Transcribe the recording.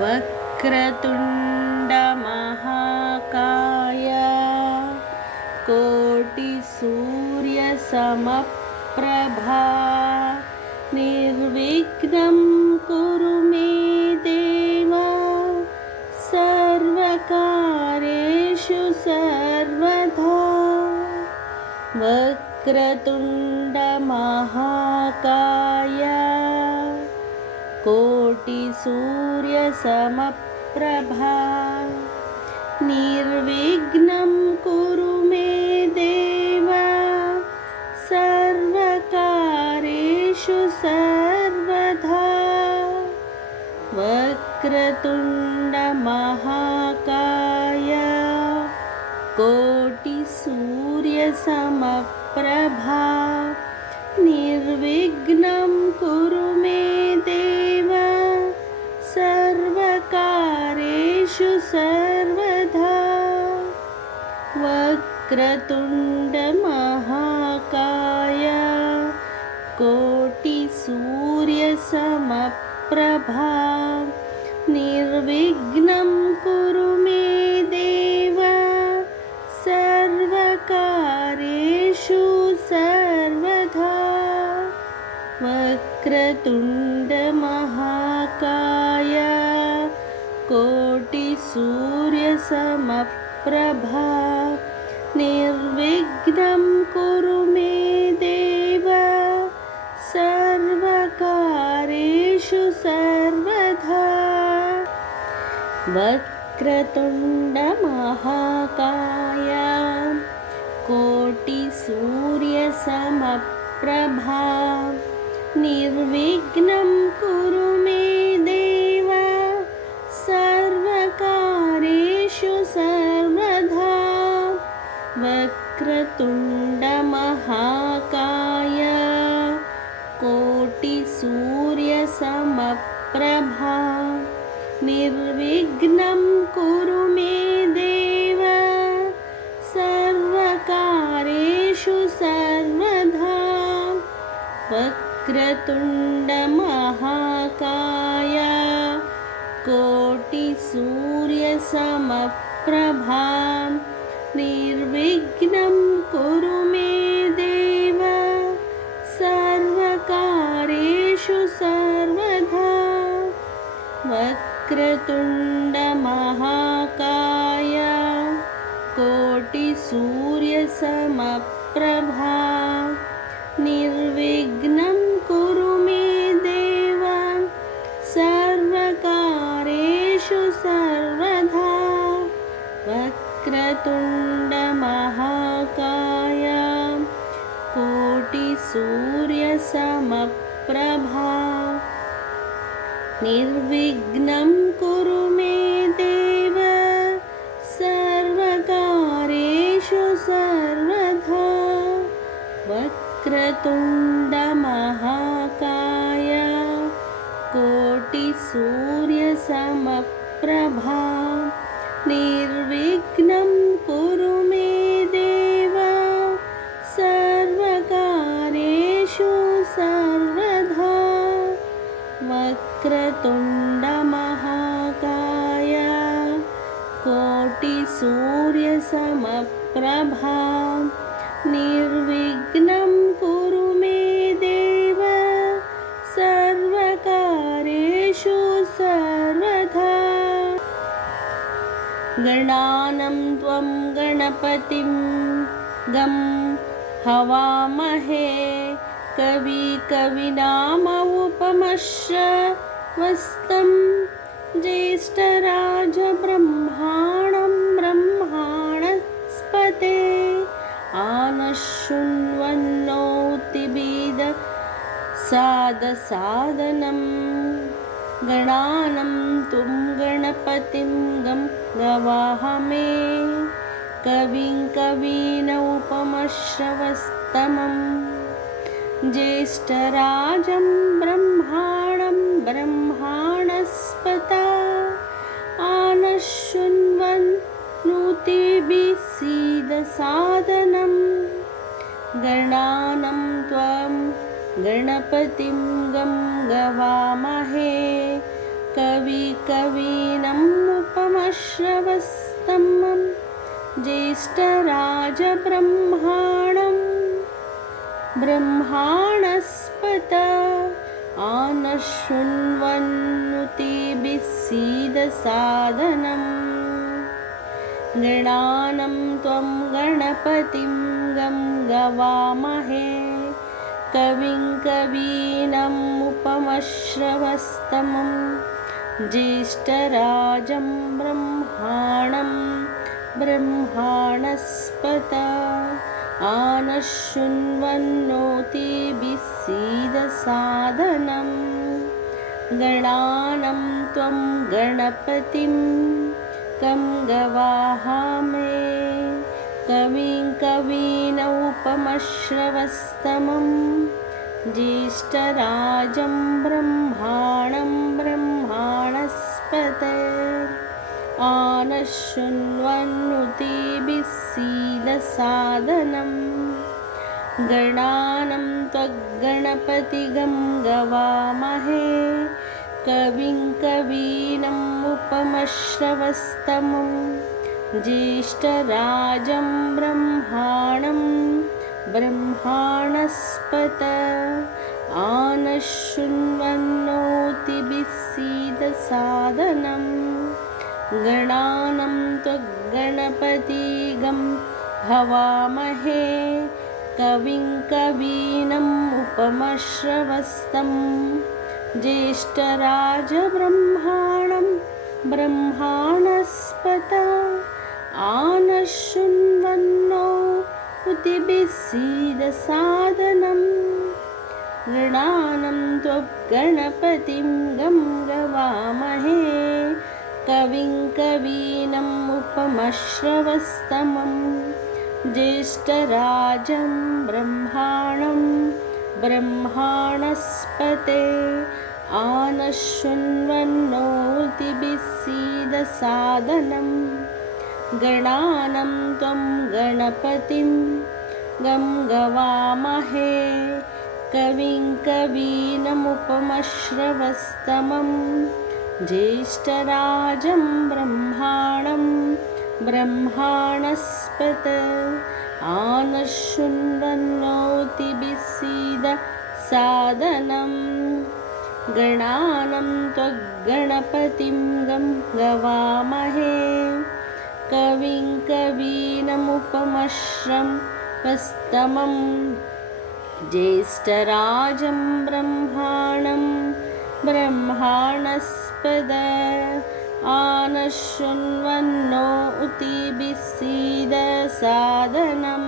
वक्रतुण्डमहाकाय कोटिसूर्यसमप्रभा निर्विघ्नं कुरु मे देव सर्वकार्येषु सर्वदा। वक्रतुण्डमहाकाय कोटिसूर्यसमप्रभा निर्विघ्नं कुरु मे देव सर्वकार्येषु सर्वदा। वक्रतुण्डमहाकाय कोटिसूर्यसमप्रभा निर्विघ्नं कुरु मे देव सर्वकार्येषु सर्वदा। वक्रतुण्डमहाकाय कोटिसूर्यसमप्रभा निर्विघ्नं कुरु मे देव सर्वकार्येषु सर्वदा। वक्रतुण्डमहाकाय कोटिसूर्यसमप्रभा निर्विघ्नं कुरु मे देव सर्वकार्येषु सर्वदा। वक्रतुण्डमहाकाय कोटिसूर्यसमप्रभा निर्विघ्नं कुरु मे देव सर्वकार्येषु सर्वदा। वक्रतुण्डमहाकाय कोटिसूर्यसमप्रभा निर्विघ्नं कुरु मे देव सर्वकार्येषु सर्वदा। वक्रतुण्डमहाकाय कोटिसूर्यसमप्रभा निर्विघ्नं कुरु मे देव सर्वकार्येषु सर्वदा। वक्रतुण्डमहाकाय कोटिसूर्यसमप्रभा निर्विघ्नं कुरु मे देव सर्वकार्येषु सर्वदा। वक्रतुण्डमहाकाय कोटिसूर्यसमप्रभा निर्विघ्नं कुरु मे देव सर्वकार्येषु सर्वदा। वक्रतुण्डमहाकाय कोटिसूर्यसमप्रभा निर्विघ्नं कुरु मे देव सर्वकार्येषु सर्वदा। वक्रतुण्डमहाकाय कोटिसूर्यसमप्रभा निर्विघ्नं कुरु मे देव सर्वकार्येषु सर्वदा। गणानं त्वं गणपतिं गं हवामहे कविनामुपमश्रवस्तं ज्येष्ठराजब्रह्मणं ब्रह्मणस्पते आनशृण्वन्नोतिभिद सादसादनं गणानं त्वं गणपतिं गं गवाहमे कविं कवीनमुपमश्रवस्तमं ज्येष्ठराजं ब्रह्मणं ब्रह्मणस्पता आनशृण्वन्नोतिभिः सीदसादनं गणानं त्वं गणपतिं गं गवामहे कवीनमुपमश्रवस्तमं ज्येष्ठराजब्रह्माणं ब्रह्माणस्पत आनशृण्वन्नुतिभिस्सीदसादनम् गणानं त्वं गणपतिं गं गवामहे कविं कवीनमुपमश्रवस्तमं ज्येष्ठराजं ब्रह्माणं ब्रह्माणस्पत आनशृण्वन्नोतिभिस्सीदसादनं गणानं त्वं गणपतिं गं गवामहे कविं कवीनमुपमश्रवस्तमं ज्येष्ठराजं ब्रह्माणं ब्रह्माणस्पते आनशृण्वन्नुतिभिस्सीदसादनं गणानं त्वद्गणपतिगं गवामहे कविं कवीनमुपमश्रवस्तमं ज्येष्ठराजं ब्रह्माणं ब्रह्माणस्पत आनशृण्वन्नोतिभिस्सीदसादनं गणानं त्वद्गणपतिगं हवामहे कविं कवीनमुपमश्रवस्तमं ज्येष्ठराजब्रह्माणं ब्रह्माणस्पत आनशृण्वन्नोतिभिस्सीदसादनं गणानं त्वद्गणपतिं गं गवामहे कविं कवीनमुपमश्रवस्तमं ज्येष्ठराजं ब्रह्माणं ब्रह्माणस्पते आनशृण्वन्नोतिभिस्सीदसादनं गणानं त्वं गणपतिं गं गवामहे कविं कवीनमुपमश्रवस्तमं ज्येष्ठराजं ब्रह्माणं ब्रह्माणस्पत आनशृण्वन्नोतिभिस्सीदसादनं गणानं त्वद्गणपतिं गं गवामहे कविं कवीनमुपमश्रवस्तमं ज्येष्ठराजं ब्रह्माणं ब्रह्माणस्पद आनशृण्वन्नोतिभिस्सीदसादनं